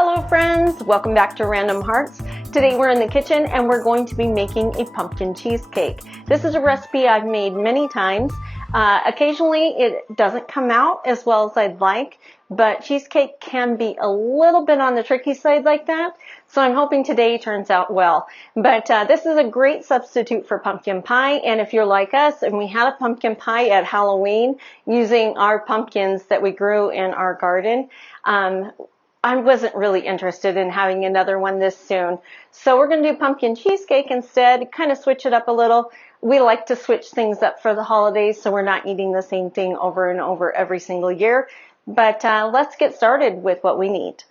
Hello friends, welcome back to Random Hearts. Today we're in the kitchen and we're going to be making a pumpkin cheesecake. This is a recipe I've made many times. Occasionally it doesn't come out as well as I'd like, but cheesecake can be a little bit on the tricky side like that. So I'm hoping today turns out well. But this is a great substitute for pumpkin pie, and if you're like us and we had a pumpkin pie at Halloween using our pumpkins that we grew in our garden, I wasn't really interested in having another one this soon. So we're going to do pumpkin cheesecake instead, kind of switch it up a little. We like to switch things up for the holidays so we're not eating the same thing over and over every single year. But let's get started with what we need.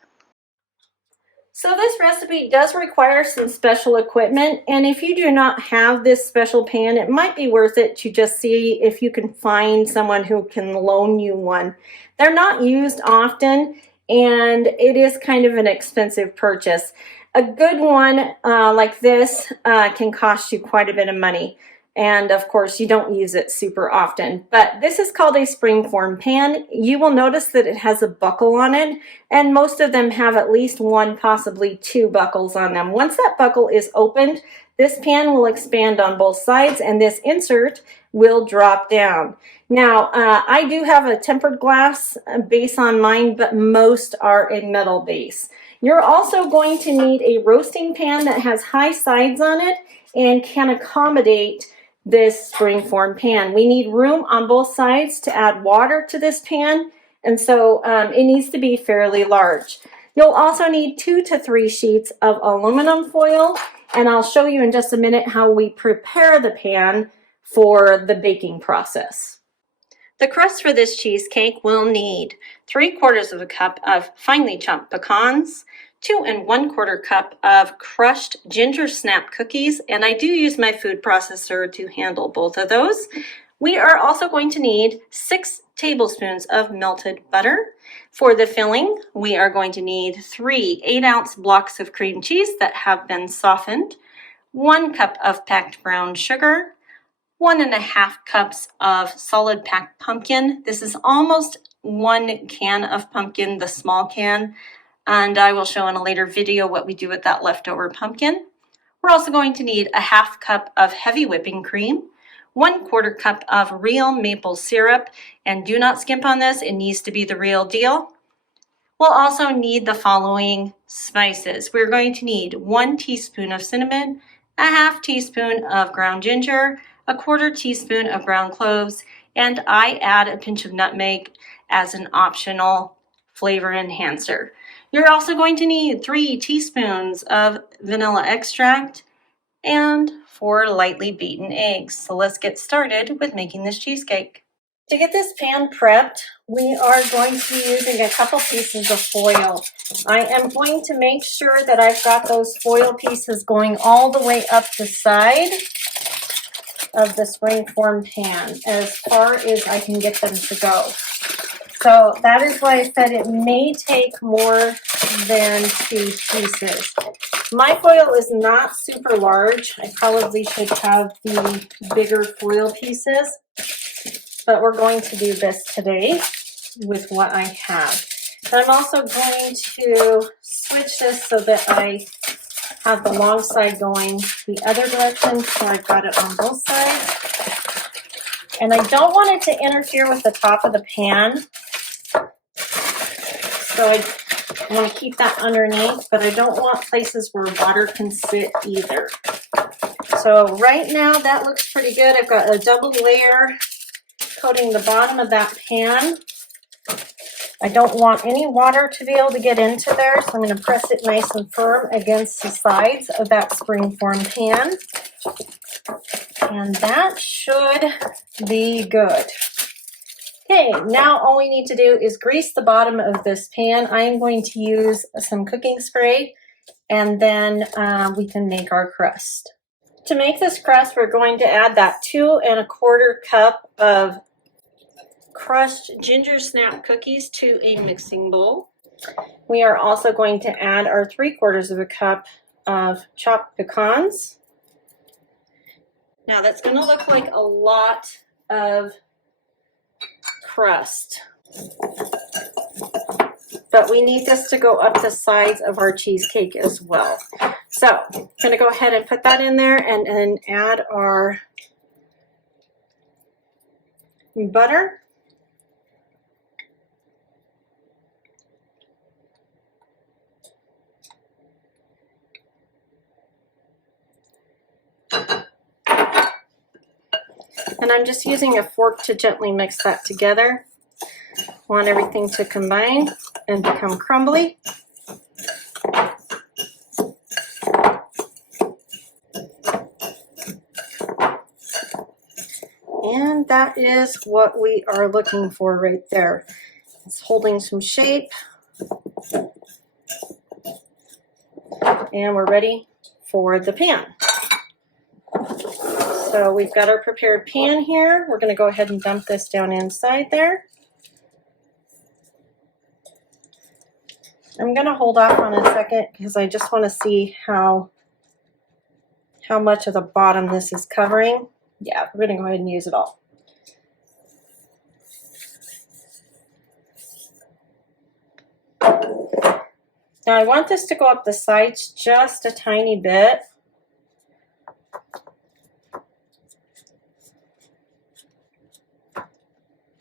So this recipe does require some special equipment, and if you do not have this special pan, it might be worth it to just see if you can find someone who can loan you one. They're not used often, and it is kind of an expensive purchase. A good one like this can cost you quite a bit of money, and of course you don't use it super often. But this is called a springform pan. You will notice that it has a buckle on it, and most of them have at least one, possibly two buckles on them. Once that buckle is opened, this pan will expand on both sides and this insert will drop down. Now, I do have a tempered glass base on mine, but most are a metal base. You're also going to need a roasting pan that has high sides on it and can accommodate this springform pan. We need room on both sides to add water to this pan, and so it needs to be fairly large. You'll also need 2 to 3 sheets of aluminum foil, and I'll show you in just a minute how we prepare the pan for the baking process. The crust for this cheesecake will need 3/4 of a cup of finely chopped pecans, 2 1/4 cup of crushed gingersnap cookies, and I do use my food processor to handle both of those. We are also going to need 6 tablespoons of melted butter. For the filling, we are going to need 3 8-ounce blocks of cream cheese that have been softened, 1 cup of packed brown sugar, 1 1/2 cups of solid packed pumpkin. This is almost 1 can of pumpkin, the small can, and I will show in a later video what we do with that leftover pumpkin. We're also going to need 1/2 cup of heavy whipping cream, 1/4 cup of real maple syrup, and do not skimp on this, it needs to be the real deal. We'll also need the following spices. We're going to need 1 teaspoon of cinnamon, 1/2 teaspoon of ground ginger, 1/4 teaspoon of ground cloves, and I add a pinch of nutmeg as an optional flavor enhancer. You're also going to need 3 teaspoons of vanilla extract and 4 lightly beaten eggs. So let's get started with making this cheesecake. To get this pan prepped, we are going to be using a couple pieces of foil. I am going to make sure that I've got those foil pieces going all the way up the side of the springform pan, as far as I can get them to go. So that is why I said it may take more than 2 pieces. My foil is not super large. I probably should have the bigger foil pieces, but we're going to do this today with what I have. And I'm also going to switch this so that I have the long side going the other direction, so I've got it on both sides. And I don't want it to interfere with the top of the pan, so I want to keep that underneath, but I don't want places where water can sit either. So right now that looks pretty good. I've got a double layer coating the bottom of that pan. I don't want any water to be able to get into there, so I'm going to press it nice and firm against the sides of that springform pan. And that should be good. Okay, now all we need to do is grease the bottom of this pan. I am going to use some cooking spray, and then we can make our crust. To make this crust, we're going to add that 2 1/4 cup of crushed gingersnap cookies to a mixing bowl. We are also going to add our 3/4 of a cup of chopped pecans. Now that's going to look like a lot of crust, but we need this to go up the sides of our cheesecake as well. So I'm going to go ahead and put that in there and then add our butter. And I'm just using a fork to gently mix that together. Want everything to combine and become crumbly. And that is what we are looking for right there. It's holding some shape. And we're ready for the pan. So we've got our prepared pan here. We're going to go ahead and dump this down inside there. I'm going to hold off on a second because I just want to see how much of the bottom this is covering. Yeah, we're going to go ahead and use it all. Now I want this to go up the sides just a tiny bit.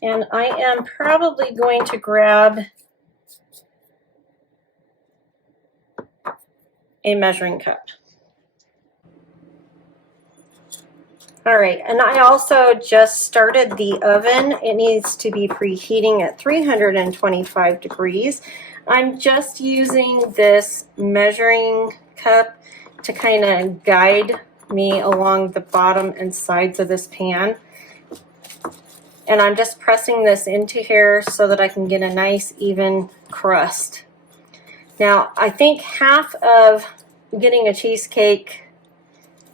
And I am probably going to grab a measuring cup. All right, and I also just started the oven. It needs to be preheating at 325 degrees. I'm just using this measuring cup to kind of guide me along the bottom and sides of this pan. And I'm just pressing this into here so that I can get a nice even crust. Now, I think half of getting a cheesecake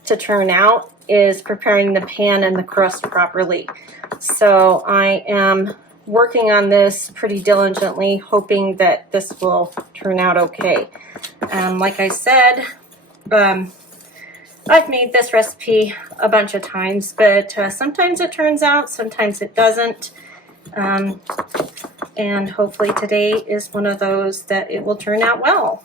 to turn out is preparing the pan and the crust properly. So I am working on this pretty diligently, hoping that this will turn out okay. Like I said, I've made this recipe a bunch of times, but sometimes it turns out, sometimes it doesn't. And hopefully today is one of those that it will turn out well.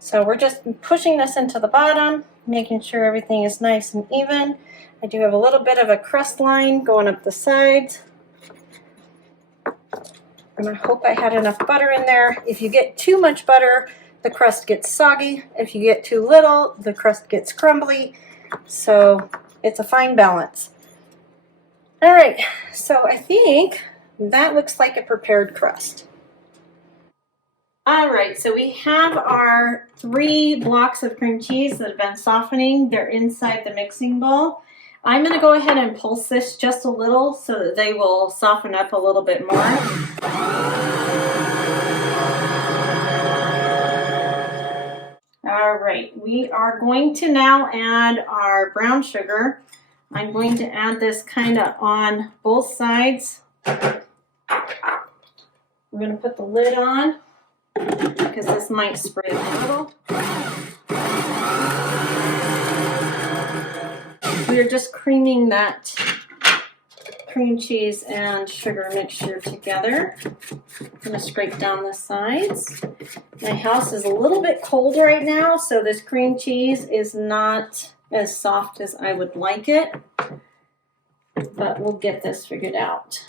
So we're just pushing this into the bottom, making sure everything is nice and even. I do have a little bit of a crust line going up the sides. And I hope I had enough butter in there. If you get too much butter, the crust gets soggy. If you get too little, the crust gets crumbly. So it's a fine balance. All right, so I think that looks like a prepared crust. All right, so we have our 3 blocks of cream cheese that have been softening. They're inside the mixing bowl. I'm going to go ahead and pulse this just a little so that they will soften up a little bit more. All right, we are going to now add our brown sugar. I'm going to add this kind of on both sides. We're going to put the lid on because this might spread a little. We are just creaming that cream cheese and sugar mixture together. I'm going to scrape down the sides. My house is a little bit cold right now, so this cream cheese is not as soft as I would like it, but we'll get this figured out.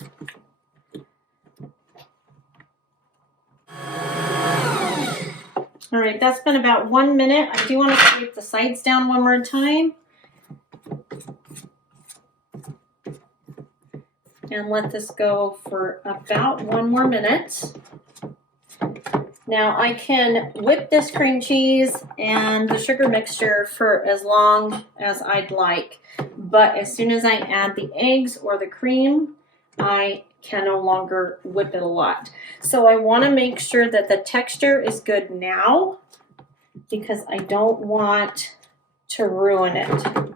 All right, that's been about 1 minute. I do want to scrape the sides down one more time. And let this go for about 1 more minute. Now I can whip this cream cheese and the sugar mixture for as long as I'd like, but as soon as I add the eggs or the cream, I can no longer whip it a lot. So I want to make sure that the texture is good now because I don't want to ruin it.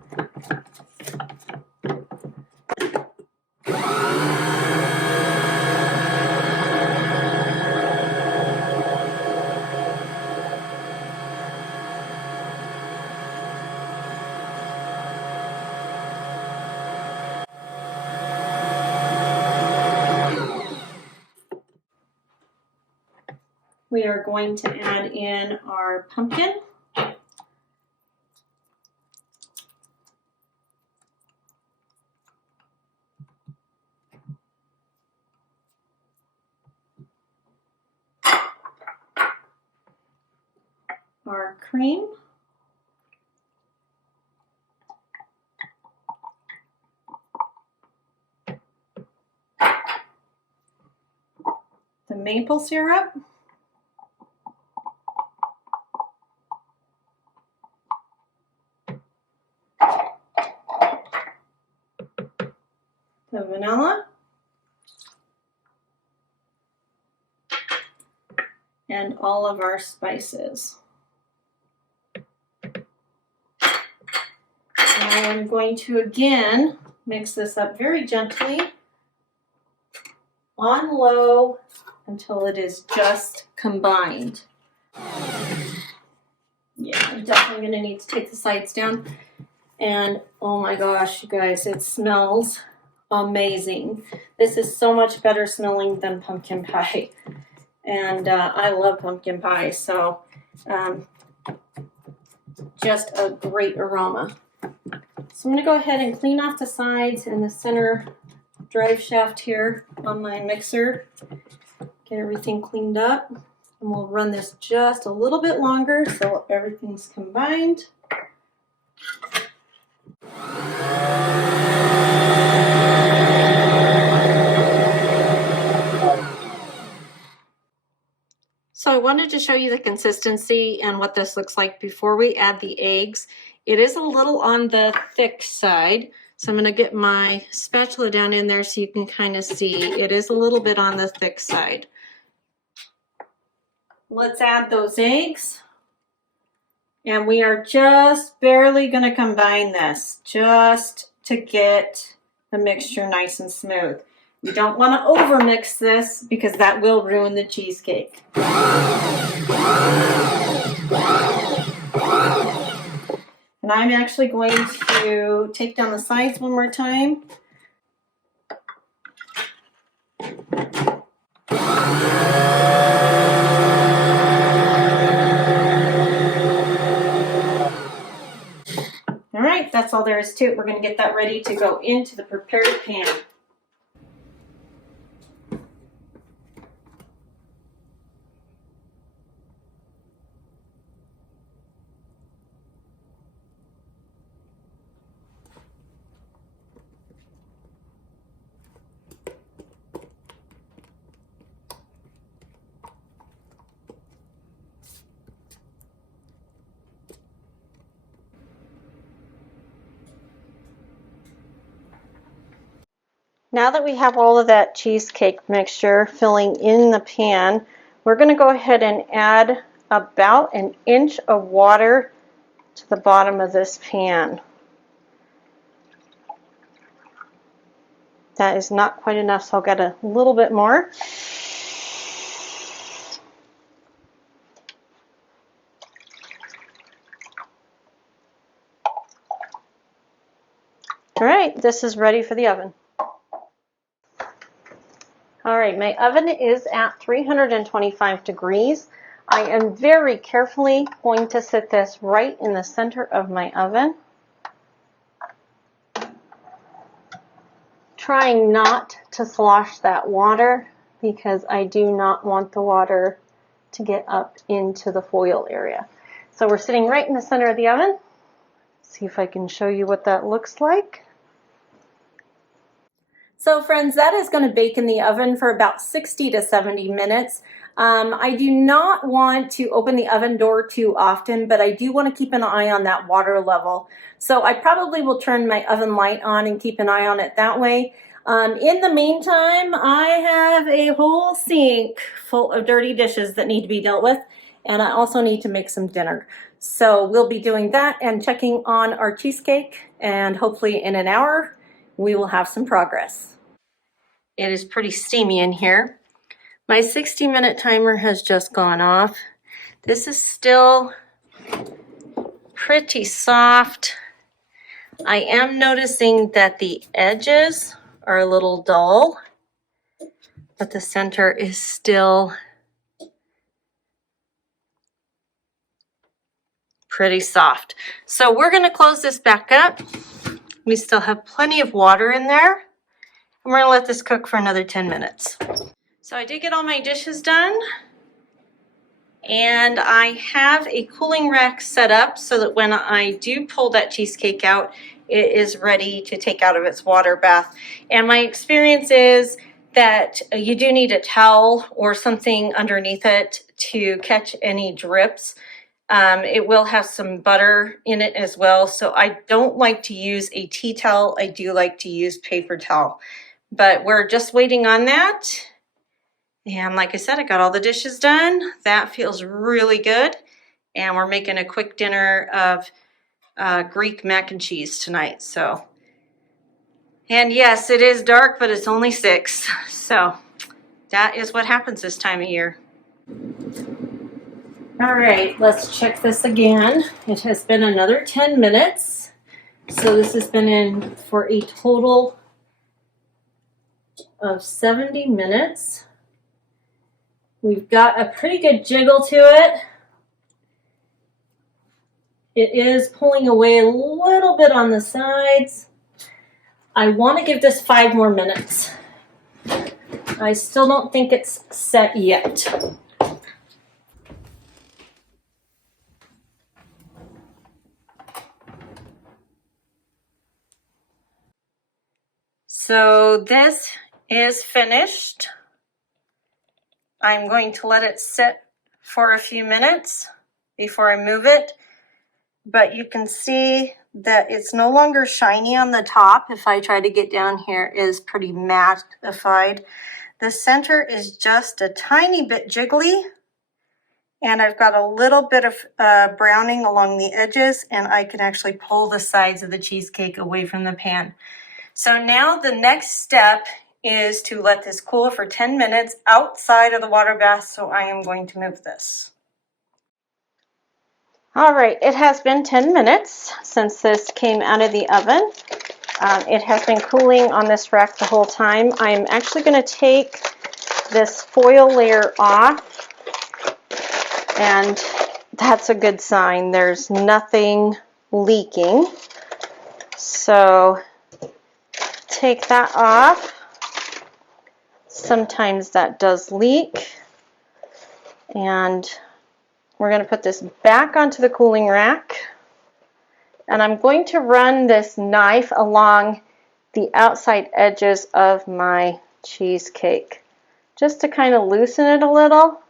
we are going to add in our pumpkin. Our cream. The maple syrup. The vanilla. And all of our spices. I am going to again mix this up very gently on low until it is just combined. Yeah, I'm definitely going to need to take the sides down. And oh my gosh, you guys, it smells amazing. This is so much better smelling than pumpkin pie. And I love pumpkin pie, so just a great aroma. So I'm going to go ahead and clean off the sides and the center drive shaft here on my mixer. Get everything cleaned up. And we'll run this just a little bit longer so everything's combined. So I wanted to show you the consistency and what this looks like before we add the eggs. It is a little on the thick side, so I'm going to get my spatula down in there so you can kind of see. It is a little bit on the thick side. Let's add those eggs. And we are just barely going to combine this just to get the mixture nice and smooth. You don't want to overmix this because that will ruin the cheesecake. And I'm actually going to take down the sides one more time. All right, that's all there is to it. We're going to get that ready to go into the prepared pan. Now that we have all of that cheesecake mixture filling in the pan, we're going to go ahead and add about an inch of water to the bottom of this pan. That is not quite enough, so I'll get a little bit more. All right, this is ready for the oven. All right, my oven is at 325 degrees. I am very carefully going to sit this right in the center of my oven, trying not to slosh that water because I do not want the water to get up into the foil area. So we're sitting right in the center of the oven. See if I can show you what that looks like. So friends, that is going to bake in the oven for about 60 to 70 minutes. I do not want to open the oven door too often, but I do want to keep an eye on that water level. So I probably will turn my oven light on and keep an eye on it that way. In the meantime, I have a whole sink full of dirty dishes that need to be dealt with, and I also need to make some dinner. So we'll be doing that and checking on our cheesecake, and hopefully in an hour we will have some progress. It is pretty steamy in here. My 60-minute timer has just gone off. This is still pretty soft. I am noticing that the edges are a little dull, but the center is still pretty soft. So we're going to close this back up. We still have plenty of water in there. And we're going to let this cook for another 10 minutes. So I did get all my dishes done. And I have a cooling rack set up so that when I do pull that cheesecake out, it is ready to take out of its water bath. And my experience is that you do need a towel or something underneath it to catch any drips. It will have some butter in it as well. So I don't like to use a tea towel. I do like to use paper towel. But we're just waiting on that. And like I said, I got all the dishes done. That feels really good. And we're making a quick dinner of Greek mac and cheese tonight. So, and yes, it is dark, but it's only 6. So that is what happens this time of year. All right, let's check this again. It has been another 10 minutes. So this has been in for a total of 70 minutes. We've got a pretty good jiggle to it. It is pulling away a little bit on the sides. I want to give this 5 more minutes. I still don't think it's set yet. So this is finished. I'm going to let it sit for a few minutes before I move it. But you can see that it's no longer shiny on the top. If I try to get down here, it is pretty mattified. The center is just a tiny bit jiggly. And I've got a little bit of browning along the edges, and I can actually pull the sides of the cheesecake away from the pan. So now the next step is to let this cool for 10 minutes outside of the water bath, so I am going to move this. All right, it has been 10 minutes since this came out of the oven. It has been cooling on this rack the whole time. I'm actually going to take this foil layer off, and that's a good sign. There's nothing leaking. So take that off. Sometimes that does leak. And we're going to put this back onto the cooling rack. And I'm going to run this knife along the outside edges of my cheesecake, just to kind of loosen it a little.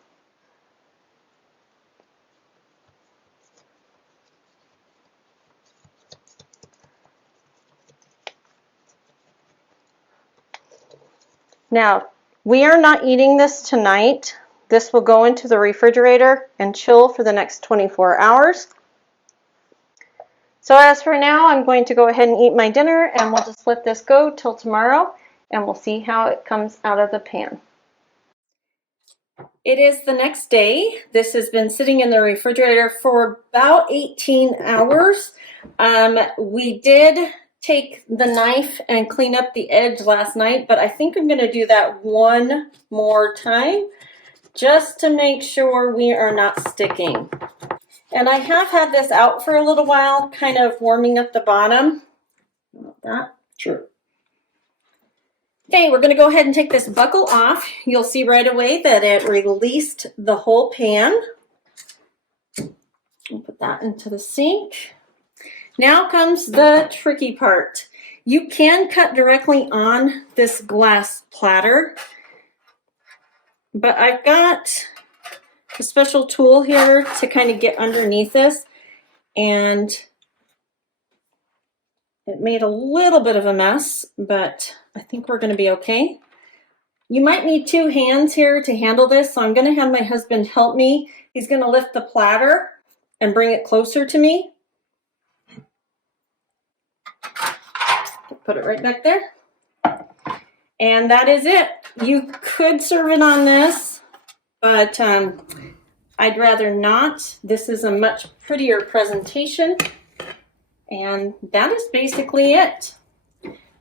Now, we are not eating this tonight. This will go into the refrigerator and chill for the next 24 hours. So as for now, I'm going to go ahead and eat my dinner, and we'll just let this go till tomorrow, and we'll see how it comes out of the pan. It is the next day. This has been sitting in the refrigerator for about 18 hours. We did take the knife and clean up the edge last night, but I think I'm going to do that one more time just to make sure we are not sticking. And I have had this out for a little while, kind of warming up the bottom. Like that. Sure. Okay, we're going to go ahead and take this buckle off. You'll see right away that it released the whole pan. I'll put that into the sink. Now comes the tricky part. You can cut directly on this glass platter, but I've got a special tool here to kind of get underneath this, and it made a little bit of a mess, but I think we're going to be okay. You might need 2 hands here to handle this, so I'm going to have my husband help me. He's going to lift the platter and bring it closer to me. Put it right back there. And that is it. You could serve it on this, but I'd rather not. This is a much prettier presentation. And that is basically it.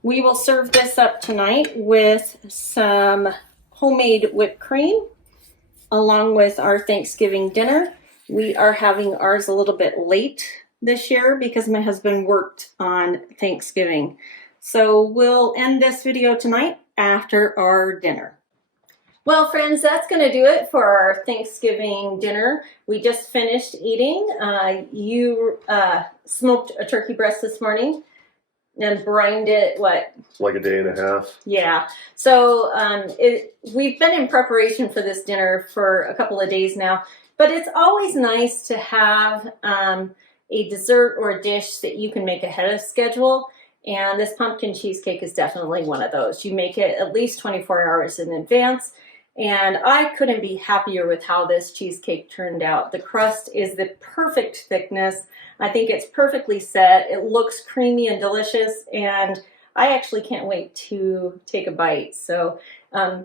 We will serve this up tonight with some homemade whipped cream along with our Thanksgiving dinner. We are having ours a little bit late this year because my husband worked on Thanksgiving. So we'll end this video tonight after our dinner. Well, friends, that's going to do it for our Thanksgiving dinner. We just finished eating. You smoked a turkey breast this morning and brined it, what? Like a day and a half. Yeah. So we've been in preparation for this dinner for a couple of days now, but it's always nice to have a dessert or a dish that you can make ahead of schedule. And this pumpkin cheesecake is definitely one of those. You make it at least 24 hours in advance. And I couldn't be happier with how this cheesecake turned out. The crust is the perfect thickness. I think it's perfectly set. It looks creamy and delicious, and I actually can't wait to take a bite. So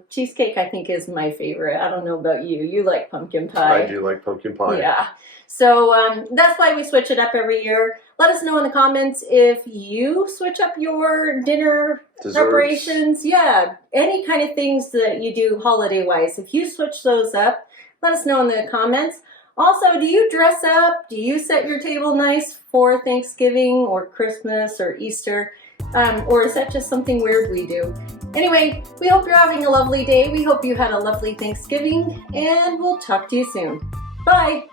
cheesecake, I think, is my favorite. I don't know about you. You like pumpkin pie. I do like pumpkin pie. Yeah. So that's why we switch it up every year. Let us know in the comments if you switch up your dinner Desserts. preparations. Yeah, any kind of things that you do holiday-wise. If you switch those up, let us know in the comments. Also, do you dress up? Do you set your table nice for Thanksgiving or Christmas or Easter? Or is that just something weird we do? Anyway, we hope you're having a lovely day. We hope you had a lovely Thanksgiving, and we'll talk to you soon. Bye!